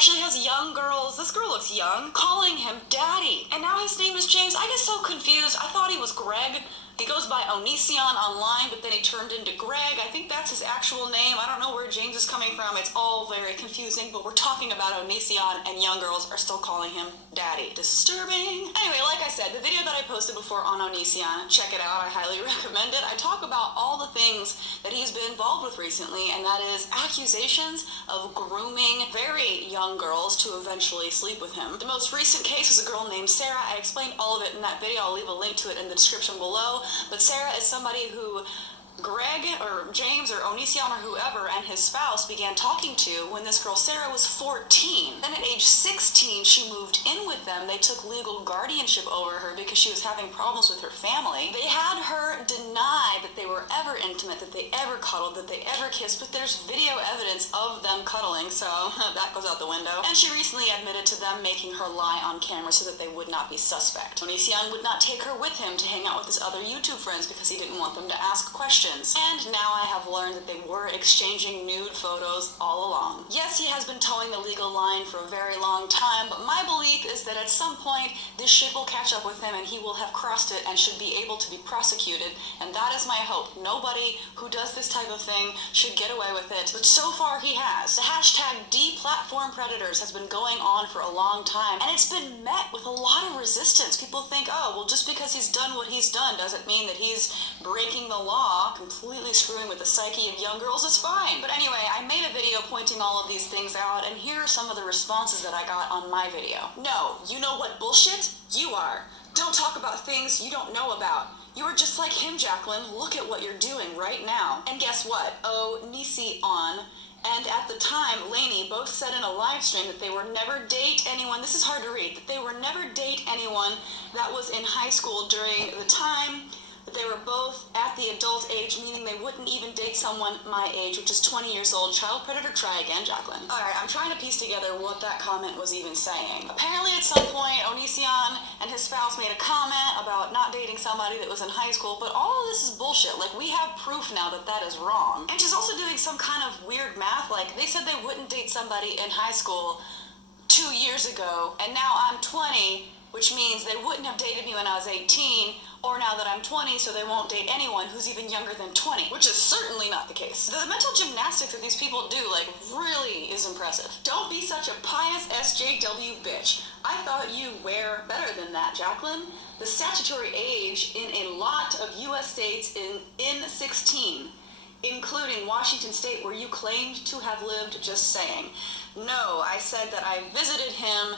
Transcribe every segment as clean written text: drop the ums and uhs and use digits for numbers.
actually has young girls, this girl looks young, calling him daddy. And now his name is James. I get so confused. I thought he was Greg. He goes by Onision online, but then he turned into Greg. I think that's his actual name. I don't know where James is coming from. It's all very confusing, but we're talking about Onision, and young girls are still calling him daddy. Disturbing. Anyway, like I said, the video that I posted before on Onision, check it out. I highly recommend it. I talk about all the things that he's been involved with recently, and that is accusations of grooming very young girls to eventually sleep with him. The most recent case was a girl named Sarah. I explained all of it in that video. I'll leave a link to it in the description below. But Sarah is somebody who Greg or James or Onision or whoever and his spouse began talking to when this girl Sarah was 14. Then at age 16 she moved in with them. They took legal guardianship over her because she was having problems with her family. They had her deny that they were ever intimate, that they ever cuddled, that they ever kissed, but there's video evidence of them cuddling, so that goes out the window. And she recently admitted to them making her lie on camera so that they would not be suspect. Onision would not take her with him to hang out with his other YouTube friends because he didn't want them to ask questions. And now I have learned that they were exchanging nude photos all along. Yes, he has been towing the legal line for a very long time, but my belief is that at some point this shit will catch up with him and he will have crossed it and should be able to be prosecuted, and that is my hope. Nobody who does this type of thing should get away with it, but so far he has. The hashtag #deplatform predators has been going on for a long time, and it's been met with a lot of resistance. People think, oh, well, just because he's done what he's done doesn't mean that he's breaking the law, completely screwing with the psyche of young girls. Is fine. But anyway, I made a video pointing all of these things out, and here are some of the responses that I got on my video. No, you know what bullshit? You are. Don't talk about things you don't know about. You are just like him, Jaclyn. Look at what you're doing right now. And guess what? Onision and at the time, Lainey both said in a live stream that they would never date anyone, this is hard to read, that they would never date anyone that was in high school during the time that they were both at the adult age, meaning they wouldn't even date someone my age, which is 20 years old. Child predator, try again, Jaclyn. Alright, I'm trying to piece together what that comment was even saying. Apparently at some point, Onision and his spouse made a comment about not dating somebody that was in high school, but all of this is bullshit. Like, we have proof now that that is wrong. And she's also doing some kind of weird math, like, they said they wouldn't date somebody in high school 2 years ago, and now I'm 20, which means they wouldn't have dated me when I was 18, or now that I'm 20, so they won't date anyone who's even younger than 20, which is certainly not the case. The mental gymnastics that these people do, like, really is impressive. Don't be such a pious SJW bitch. I thought you were better than that, Jaclyn. The statutory age in a lot of U.S. states in 16, including Washington State, where you claimed to have lived. Just saying. No, I said that I visited him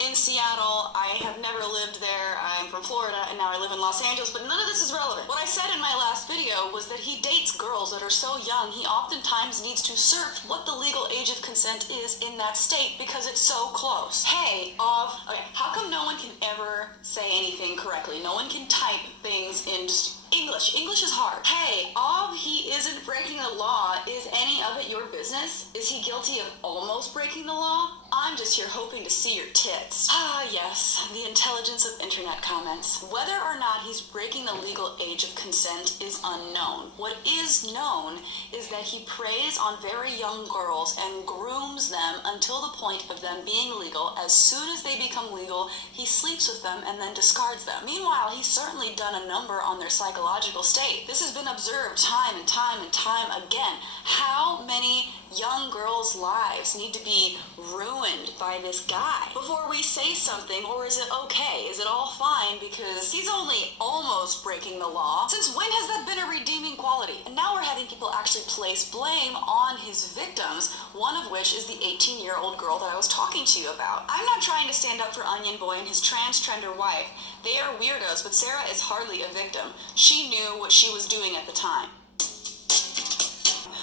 in Seattle. I have never lived there. I'm from Florida, and now I live in Los Angeles, but none of this is relevant. What I said in my last video was that he dates girls that are so young, he oftentimes needs to search what the legal age of consent is in that state because it's so close. Hey, okay, how come no one can ever say anything correctly? No one can type things in just English. English is hard. Hey, he isn't breaking the law. Is any of it your business? Is he guilty of almost breaking the law? I'm just here hoping to see your tits. Ah, yes, the intelligence of internet comments. Whether or not he's breaking the legal age of consent is unknown. What is known is that he preys on very young girls and grooms them until the point of them being legal. As soon as they become legal, he sleeps with them and then discards them. Meanwhile, he's certainly done a number on their psychological state. This has been observed time and time and time again. How many young girls' lives need to be ruined by this guy before we say something? Or is it okay? Is it all fine because he's only almost breaking the law? Since when has that been a redeeming quality? And now we're having people actually place blame on his victims, one of which is the 18-year-old girl that I was talking to you about. I'm not trying to stand up for Onion Boy and his transgender wife. They are weirdos, but Sarah is hardly a victim. She knew what she was doing at the time.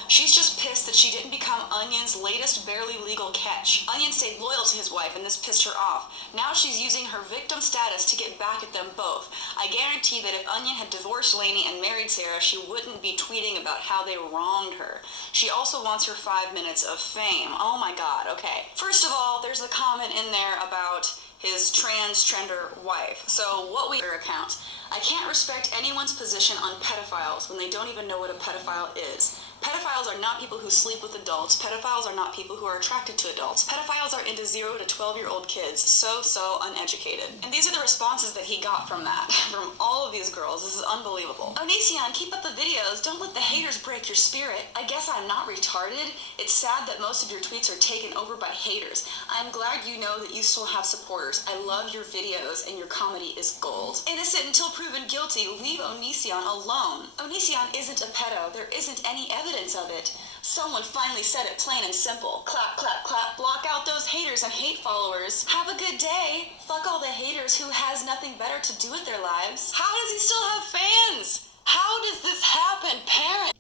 She's just pissed that she didn't become Onion's latest barely legal catch. Onion stayed loyal to his wife, and this pissed her off. Now she's using her victim status to get back at them both. I guarantee that if Onion had divorced Lainey and married Sarah, she wouldn't be tweeting about how they wronged her. She also wants her 5 minutes of fame. Oh my god, okay. First of all, there's a comment in there about his transgender wife. So what we account. I can't respect anyone's position on pedophiles when they don't even know what a pedophile is. Pedophiles are not people who sleep with adults. Pedophiles are not people who are attracted to adults. Pedophiles are into 0 to 12-year-old kids. So uneducated. And these are the responses that he got from that. From all of these girls. This is unbelievable. Onision, keep up the videos. Don't let the haters break your spirit. I guess I'm not retarded. It's sad that most of your tweets are taken over by haters. I'm glad you know that you still have supporters. I love your videos and your comedy is gold. Innocent until proven guilty. Leave Onision alone. Onision isn't a pedo. There isn't any evidence of it. Someone finally said it plain and simple. Clap, clap, clap. Block out those haters and hate followers. Have a good day. Fuck all the haters who has nothing better to do with their lives. How does he still have fans? How does this happen, parent?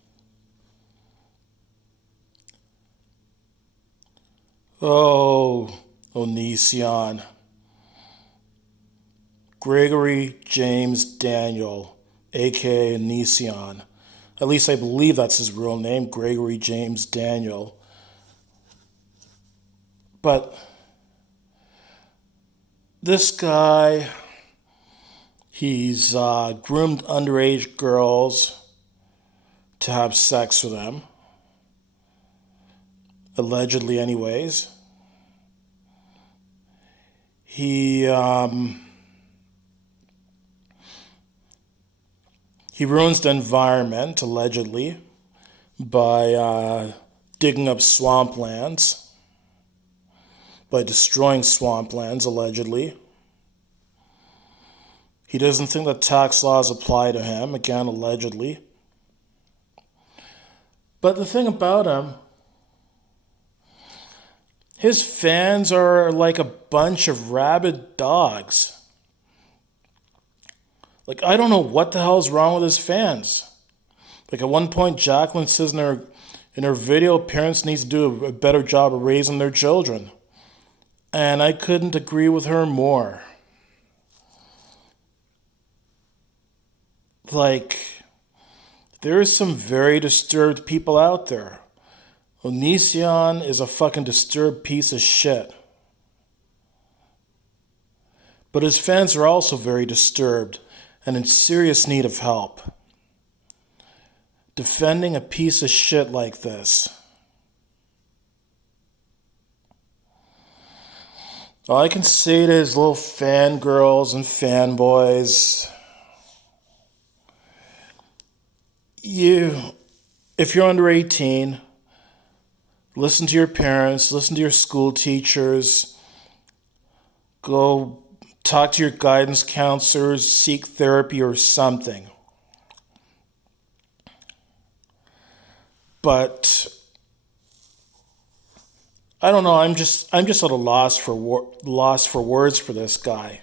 Oh, Onision. Gregory James Daniel, a.k.a. Onision. At least I believe that's his real name, Gregory James Daniel. But this guy, he's groomed underage girls to have sex with him. Allegedly anyways. He ruins the environment, allegedly, by digging up swamplands, by destroying swamplands, allegedly. He doesn't think that tax laws apply to him, again, allegedly. But the thing about him, his fans are like a bunch of rabid dogs. Like, I don't know what the hell's wrong with his fans. Like, at one point, Jaclyn says in her video, parents need to do a better job of raising their children. And I couldn't agree with her more. Like, there's some very disturbed people out there. Onision is a fucking disturbed piece of shit. But his fans are also very disturbed and in serious need of help. Defending a piece of shit like this. All I can say to his little fangirls and fanboys, if you're under 18, listen to your parents, listen to your school teachers, go talk to your guidance counselors, seek therapy or something. But I don't know. I'm just at a loss for words for this guy.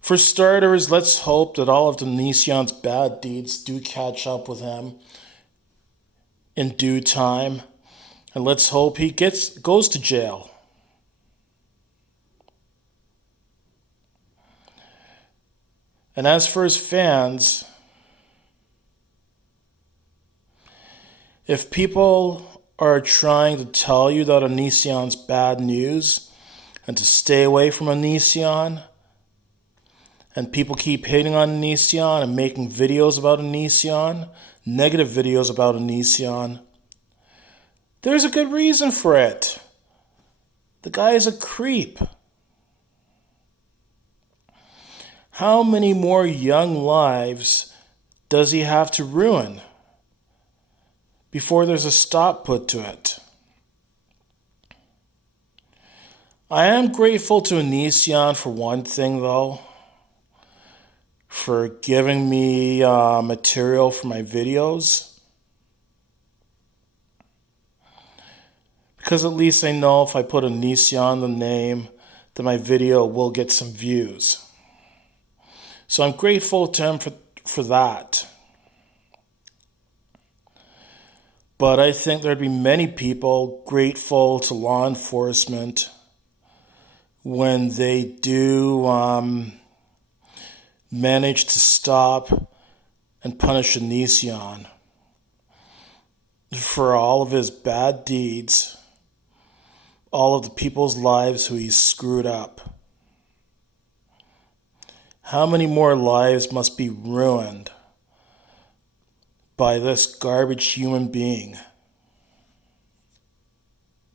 For starters, let's hope that all of Onision's bad deeds do catch up with him in due time. And let's hope he goes to jail. And as for his fans, if people are trying to tell you that Onision's bad news and to stay away from Onision, and people keep hating on Onision and making videos about Onision, negative videos about Onision, there's a good reason for it. The guy is a creep. How many more young lives does he have to ruin before there's a stop put to it? I am grateful to Onision for one thing, though, for giving me material for my videos. Because at least I know if I put Onision in the name, then my video will get some views. So I'm grateful to him for that. But I think there'd be many people grateful to law enforcement when they do manage to stop and punish Onision for all of his bad deeds, all of the people's lives who he's screwed up. How many more lives must be ruined by this garbage human being?